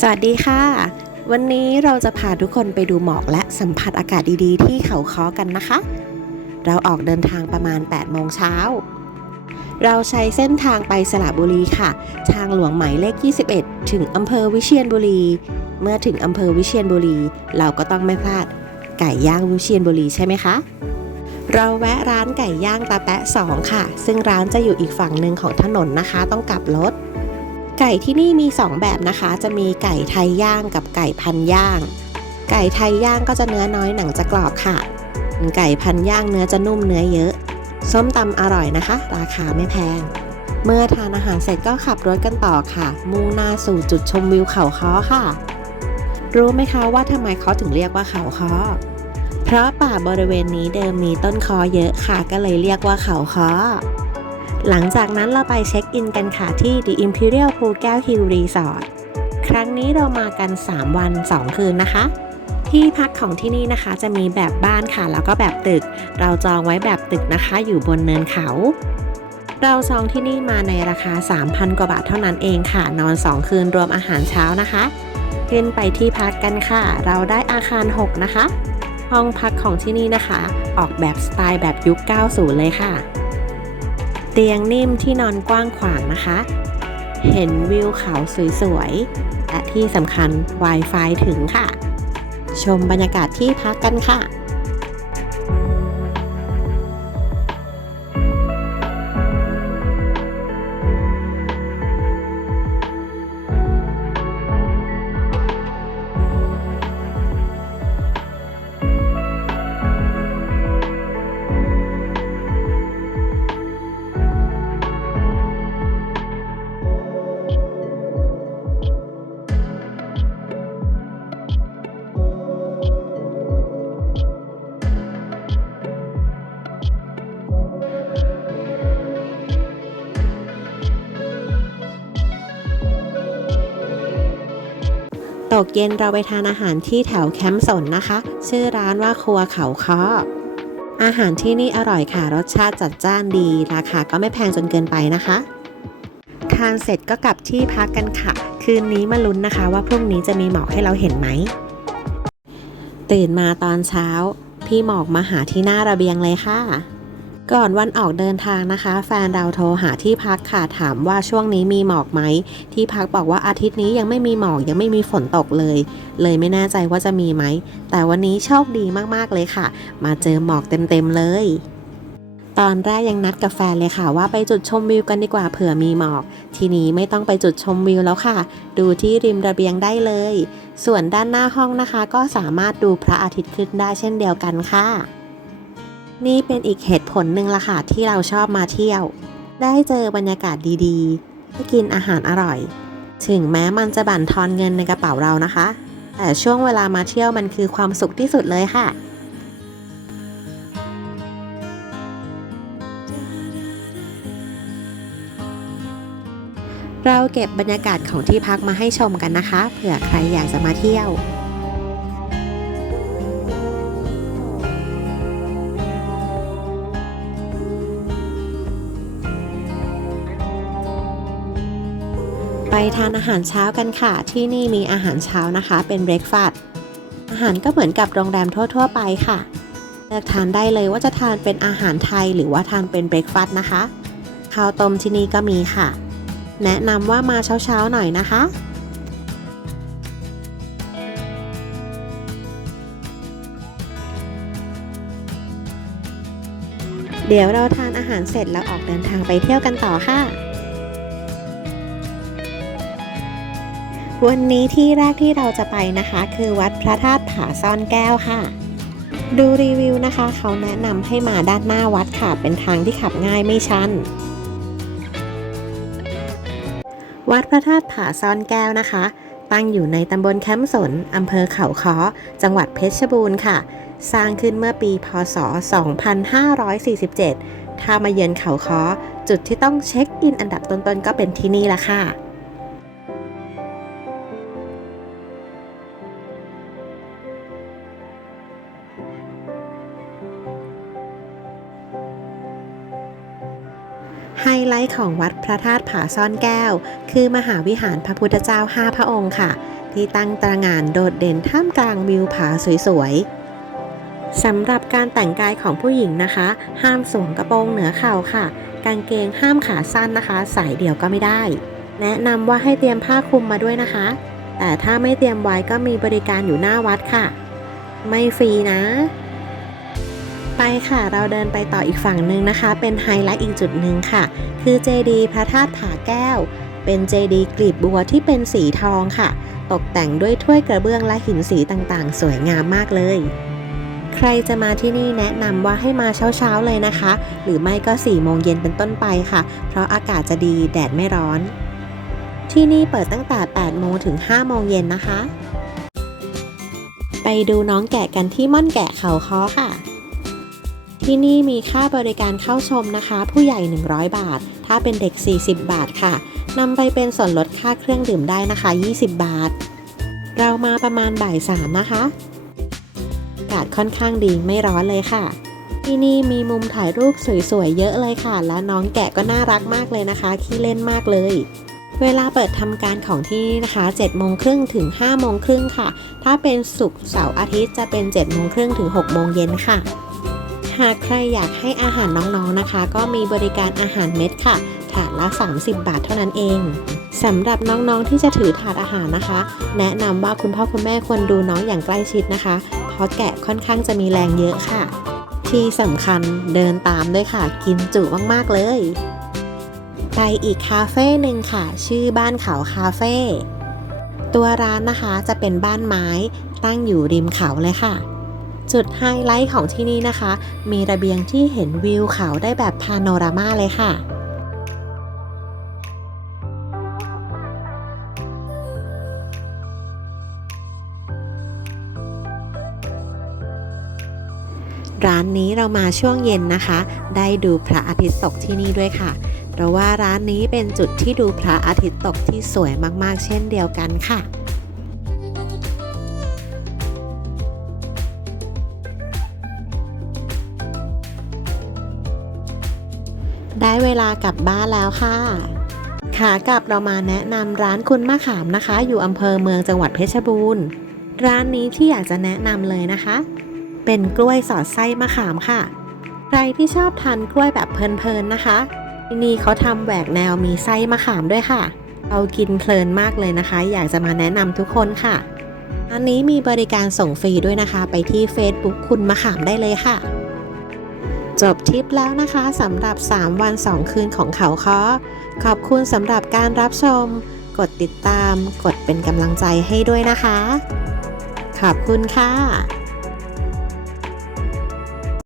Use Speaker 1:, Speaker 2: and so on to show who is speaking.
Speaker 1: สวัสดีค่ะ วันนี้เราจะพาทุกคนไปดูหมอกและสัมผัสอากาศดีๆ ที่เขาค้อกันนะคะ เราออกเดินทางประมาณ 8 โมงเช้า เราใช้เส้นทางไปสระบุรีค่ะ ทางหลวงหมายเลข 21 ถึงอำเภอวิเชียรบุรี เมื่อถึงอำเภอวิเชียรบุรี เราก็ต้องไม่พลาด ไก่ย่างวิเชียรบุรีใช่ไหมคะเราแวะร้านไก่ย่างตาแปะสองค่ะ ซึ่งร้านจะอยู่อีกฝั่งหนึ่งของถนนนะคะ ต้องกลับรถ ไก่ที่นี่มี 2 แบบนะคะ จะมีไก่ไทยย่างกับไก่พันย่าง ไก่ไทยย่างก็จะเนื้อน้อยหนังจะกรอบค่ะ ไก่พันย่างเนื้อจะนุ่มเนื้อเยอะ ส้มตำอร่อยนะคะ ราคาไม่แพง เมื่อทานอาหารเสร็จก็ขับรถกันต่อค่ะ มุ่งหน้าสู่จุดชมวิวเขาค้อค่ะ รู้ไหมคะว่าทำไมเขาถึงเรียกว่าเขาค้อเพราะป่าบริเวณนี้เดิมมีต้นคอเยอะค่ะ ก็เลยเรียกว่าเขาค้อ หลังจากนั้นเราไปเช็คอินกันค่ะที่ The Imperial Pool แก้ว Hill Resort ครั้งนี้เรามากัน 3 วัน 2 คืนนะคะ ที่พักของที่นี่นะคะจะมีแบบบ้านค่ะ แล้วก็แบบตึก เราจองไว้แบบตึกนะคะอยู่บนเนินเขา เราจองที่นี่มาในราคา 3,000 กว่าบาทเท่านั้นเองค่ะ นอน 2 คืนรวมอาหารเช้านะคะขึ้นไปที่พักกันค่ะ เราได้อาคาร 6 นะคะ ห้องพักของที่นี่นะคะ ออกแบบสไตล์แบบยุค 90 เลยค่ะ เตียงนิ่มที่นอนกว้างขวางนะคะ เห็นวิวเขาสวยๆ และที่สำคัญ Wi-Fi ถึงค่ะ ชมบรรยากาศที่พักกันค่ะ ตกเย็นเราไปทานอาหารที่แถวแคมป์สนนะคะ ชื่อร้านว่าครัวเขาคออาหารที่นี่อร่อยค่ะ รสชาติจัดจ้านดี ราคาก็ไม่แพงจนเกินไปนะคะทานเสร็จก็กลับที่พักกันค่ะ คืนนี้มาลุ้นนะคะว่าพรุ่งนี้จะมีหมอกให้เราเห็นไหม ตื่นมาตอนเช้า พี่หมอกมาหาที่หน้าระเบียงเลยค่ะ ก่อนวันออกเดินทางนะคะ แฟนเราโทรหาที่พักค่ะถามว่าช่วงนี้มีหมอกไหม ที่พักบอกว่าอาทิตย์นี้ยังไม่มีหมอกยังไม่มีฝนตกเลย เลยไม่แน่ใจว่าจะมีไหม แต่วันนี้โชคดีมากๆเลยค่ะ มาเจอหมอกเต็มๆเลย ตอนแรกยังนัดกับแฟนเลยค่ะ ว่าไปจุดชมวิวกันดีกว่าเผื่อมีหมอก ทีนี้ไม่ต้องไปจุดชมวิวแล้วค่ะ ดูที่ริมระเบียงได้เลย ส่วนด้านหน้าห้องนะคะ ก็สามารถดูพระอาทิตย์ขึ้นได้เช่นเดียวกันค่ะ นี่เป็นอีกเหตุผลหนึ่งละค่ะที่เราชอบมาเที่ยว ได้เจอบรรยากาศดีๆได้กินอาหารอร่อย ถึงแม้มันจะบั่นทอนเงินในกระเป๋าเรานะคะ แต่ช่วงเวลามาเที่ยวมันคือความสุขที่สุดเลยค่ะเราเก็บบรรยากาศของที่พักมาให้ชมกันนะคะ เผื่อใครอยากจะมาเที่ยว ไปทานอาหารเช้ากันค่ะ ที่นี่มีอาหารเช้านะคะ เป็นเบรคฟาสต์อาหารก็เหมือนกับโรงแรมทั่ว ๆ ไปค่ะ เลือกทานได้เลยว่าจะทานเป็นอาหารไทยหรือว่าทานเป็นเบรคฟาสต์นะคะข้าวต้มที่นี่ก็มีค่ะ แนะนำว่ามาเช้าๆหน่อยนะคะเดี๋ยวเราทานอาหารเสร็จแล้วออกเดินทางไปเที่ยวกันต่อค่ะ วันนี้ที่แรกที่เราจะไปนะคะ คือวัดพระธาตุผาซ่อนแก้วค่ะ ดูรีวิวนะคะ เขาแนะนำให้มาด้านหน้าวัดค่ะ เป็นทางที่ขับง่ายไม่ชันวัดพระธาตุผาซ่อนแก้วนะคะ ตั้งอยู่ในตำบลแคมป์สนอำเภอเขาค้อ จังหวัดเพชรบูรณ์ค่ะ สร้างขึ้นเมื่อปีพศ 2547 ถ้ามาเยือนเขาค้อ จุดที่ต้องเช็คอินอันดับต้นๆก็เป็นที่นี่ละค่ะ ไฮไลท์ของวัดพระธาตุผาซ่อนแก้ว คือมหาวิหารพระพุทธเจ้า 5 พระองค์ค่ะ ที่ตั้งตระหง่านโดดเด่นท่ามกลางวิวผาสวยๆสำหรับการแต่งกายของผู้หญิงนะคะ ห้ามสวมกระโปรงเหนือเข่าค่ะ กางเกงห้ามขาสั้นนะคะ สายเดี่ยวก็ไม่ได้ แนะนำว่าให้เตรียมผ้าคลุมมาด้วยนะคะ แต่ถ้าไม่เตรียมไว้ก็มีบริการอยู่หน้าวัดค่ะ ไม่ฟรีนะ ไปค่ะเราเดินไปต่ออีกฝั่งหนึ่งนะคะ เป็นไฮไลท์อีกจุดหนึ่งค่ะ คือเจดีพระธาตุผาแก้ว เป็นเจดีกลีบบัวที่เป็นสีทองค่ะ ตกแต่งด้วยถ้วยกระเบื้องและหินสีต่างๆ สวยงามมากเลย ใครจะมาที่นี่แนะนำว่าให้มาเช้าๆเลยนะคะ หรือไม่ก็4โมงเย็นเป็นต้นไปค่ะ เพราะอากาศจะดีแดดไม่ร้อน ที่นี่เปิดตั้งแต่8โมงถึง5โมงเย็นนะคะ ไปดูน้องแกะกันที่ม่อนแกะเขาค้อค่ะ ที่นี่มีค่าบริการเข้าชมนะคะ ผู้ใหญ่ 100 บาท ถ้าเป็นเด็ก 40 บาทค่ะนำไปเป็นส่วนลดค่าเครื่องดื่มได้นะคะ 20 บาท เรามาประมาณบ่ายสามนะคะอากาศค่อนข้างดีไม่ร้อนเลยค่ะ ที่นี่มีมุมถ่ายรูปสวยๆเยอะเลยค่ะ และน้องแกะก็น่ารักมากเลยนะคะขี้เล่นมากเลยเวลาเปิดทำการของที่นี่นะคะ7โมงครึ่งถึง5โมงครึ่งค่ะ ถ้าเป็นศุกร์เสาร์อาทิตย์จะเป็น7โมงครึ่งถึง6โมงเย็นค่ะ หากใครอยากให้อาหารน้องๆนะคะ ก็มีบริการอาหารเม็ดค่ะ ถาดละ 30 บาทเท่านั้นเองสำหรับน้องๆที่จะถือถาดอาหารนะคะ แนะนำว่าคุณพ่อคุณแม่ควรดูน้องอย่างใกล้ชิดนะคะ เพราะแกะค่อนข้างจะมีแรงเยอะค่ะ ที่สำคัญเดินตามด้วยค่ะ กินจุมากๆเลย ไปอีกคาเฟ่หนึ่งค่ะ ชื่อบ้านเขาคาเฟ่ตัวร้านนะคะจะเป็นบ้านไม้ตั้งอยู่ริมเขาเลยค่ะ จุดไฮไลท์ของที่นี่นะคะ มีระเบียงที่เห็นวิวเขาได้แบบพาโนรามาเลยค่ะร้านนี้เรามาช่วงเย็นนะคะ ได้ดูพระอาทิตย์ตกที่นี่ด้วยค่ะ เพราะว่าร้านนี้เป็นจุดที่ดูพระอาทิตย์ตกที่สวยมากๆ เช่นเดียวกันค่ะ ได้เวลากลับบ้านแล้วค่ะขากลับเรามาแนะนำร้านคุณมะขามนะคะ อยู่อำเภอเมืองจังหวัดเพชรบูรณ์ ร้านนี้ที่อยากจะแนะนำเลยนะคะ เป็นกล้วยสอดไส้มะขามค่ะ ใครที่ชอบทานกล้วยแบบเพลินๆนะคะที่นี่เขาทำแหวกแนวมีไส้มะขามด้วยค่ะเอากินเพลินมากเลยนะคะ อยากจะมาแนะนำทุกคนค่ะอันนี้มีบริการส่งฟรีด้วยนะคะ ไปที่ Facebook คุณมะขามได้เลยค่ะ จบทริปแล้วนะคะสำหรับ 3 วัน 2 คืนของเขาคอขอบคุณสำหรับการรับชม กดติดตาม กดเป็นกำลังใจให้ด้วยนะคะ ขอบคุณค่ะ